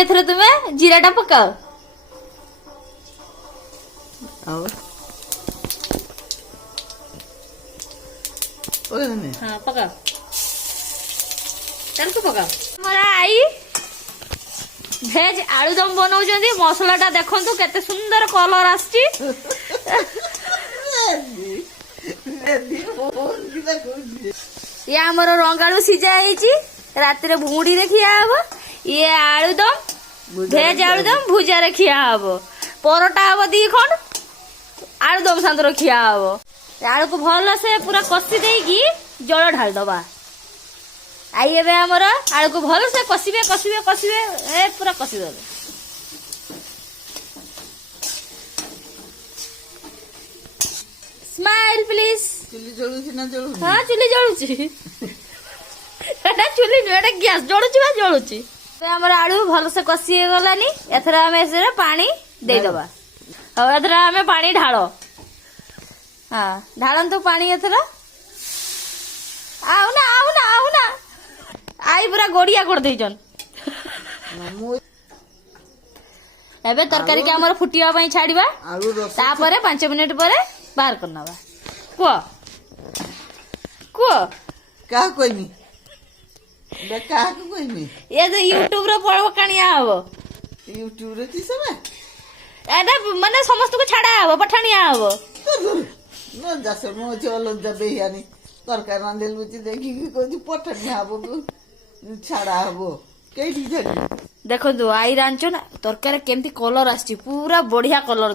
एथरे तुम्हें जीराटा पकाओ हाँ पकाओ चल को पकाओ हमारा आई भेज आलुदम बनाउछन्ती मसलाटा देखंतु केते सुंदर कलर आछी ये आमर रंगालू सिझा होती रात भूड़ी रे खिया हम ये आलुदम भेज आलुदम भुजा रे खिया हम परोटा हम 2 खंड आलुदम सांतर खिया हम आलू को भल से पूरा कषि देकी जल ढाल दबा आई एबे हमर आलू को भल से कषिबे कषिबे कषिबे ए पूरा कषि देबे स्माइल प्लीज चुली जळुची ना जळु हाँ चुली जळुची एटा चुली नु एटा गैस जळुची बा जळुची तो हमर आलू भल से कषि गलानी एथरा हमें से पानी दे दबा और एथरा हमें पानी ढालो हाँ ढालन तो पानी एथरा आउ ना आई पूरा गोड़िया कर देजन एबे तरकारी के हमर फुटिया पई छाड़ीबा आलू रस तापरे 5 मिनिट परे बाहर करनबा को का कोइनी बे का कोइनी ये तो यूट्यूब रे पड़ो कानिया हबो यूट्यूब रे की समय एटा माने समस्त को छाड़ा हबो पठानिया हबो न जसे मो चलो जबे यानी तरकारी रांधेल बुची देखी की कोजी पठनिया हबो छाड़ा हबो केठी जगी देखो आई रांचो ना तरकारी केमती कलर आछि पूरा बढ़िया कलर